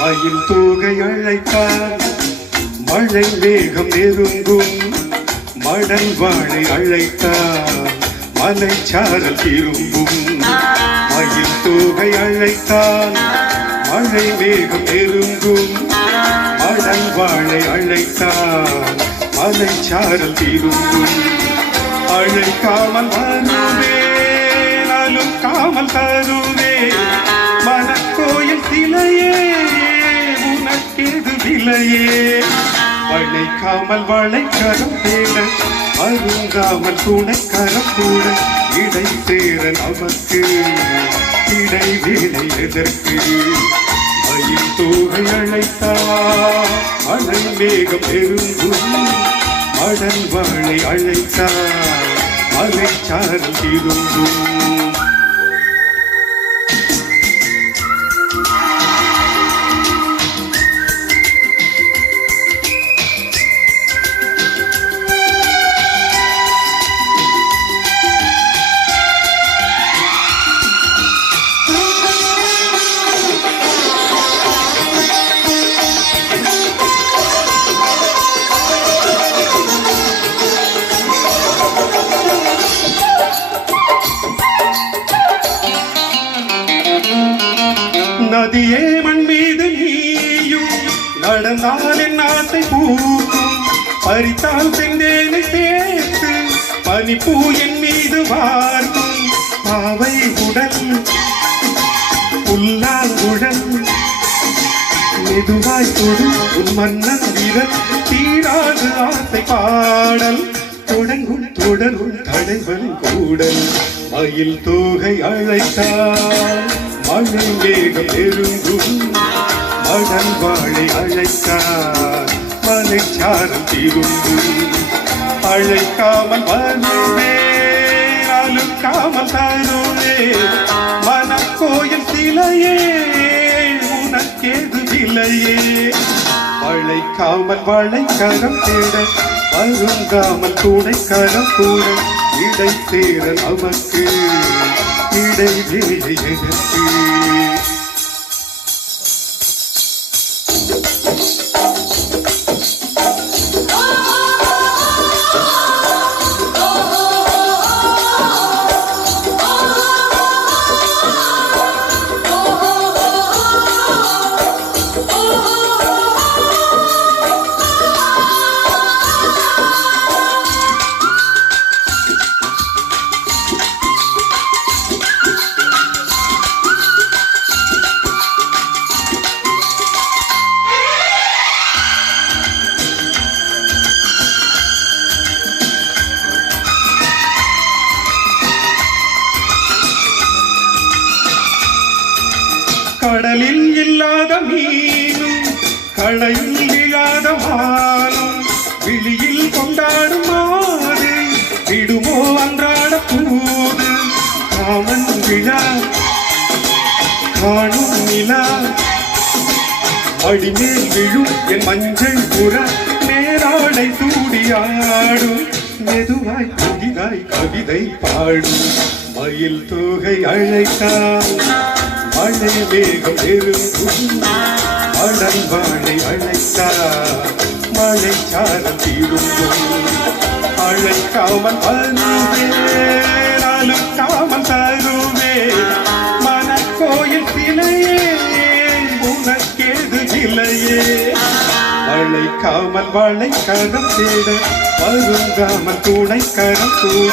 மயில் தூகை அழைத்தார் மழை மேகம் நெருங்கும் மடல் வாழை அழைத்தார் மலைச்சாரல் திரும்பும் மயில் தூகை அழைத்தார் மழை மேகம் நெருங்கும் மடல் வாழை அழைத்தார் மலைச்சாரல் திரும்பும் அழைக்காமல் வருவே நாளும் காமல் தருவே மனக்கோயில் சிலையே உனக்கேது விலையே அழைக்காமல் வளைக்கரம் தேட அருங்காமல் துணைக்கரம் கூட இடை சேர நமக்கு இடைவேளை எதற்கு மயில் தூகை அழைத்தார் மழை மேகம் நெருங்கும் மடல் வாழை அழைத்தார் மலைச்சாரல் திரும்பும் நதியே மண் மீது நீயும் நடந்தால் என் ஆசை பூக்கும் பறித்தால் செந்தேனை சேர்த்து பனிப்பூ என் மீது வார்க்கும் பாவை உடல் புல்லாங்குழல் மெதுவாய் தொடு உன் மன்னன் விரல் தீராது ஆசை பாடல் தொடங்கும் தொடரும் தடைவல் கூடல் மயில் தூகை அழைத்தார் மழை மேகம் நெருங்கும் மடல் வாழை அழைத்தார் மலைச்சாரல் திரும்பும் அழைக்காமல் வருவே அழுக்காமல் தருவே மனக்கோயில் சிலையே உனக்கேது விலையே அழைக்காமல் வளைக்கரம் தேட வருங்காமல் துணைக்கரம் கூட இடை சேர நமக்கு இடைவேளை எதற்கு கடலில் இல்லாத மீனும் களையில் இல்லாத மானும் விழியில் கொண்டாடும் மாறு விடுமோ அன்றாட தூது காமன் விழா காணும் நிலா அடிமேல் விழும் என் மஞ்சள் புற நேராடை சூடியாடும் மெதுவாய் புதிதாய் கவிதை பாடும் மயில் தூகை அழைத்தார் மழை மேகம் நெருங்கும் மடல் வாழை அழைத்தார் மலைச்சாரல் திரும்பும் அழைக்காமல் வருவே அழுக்காமல் தருவே மனக்கோயில் சிலையே உனக்கேது விலையே அழைக்காமல் வளைக்கரம் தேட வருங்காமல் துணைக்கரம் கூட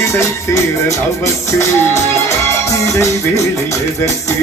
இடை சேர நமக்கு இடைவேளை எதற்கு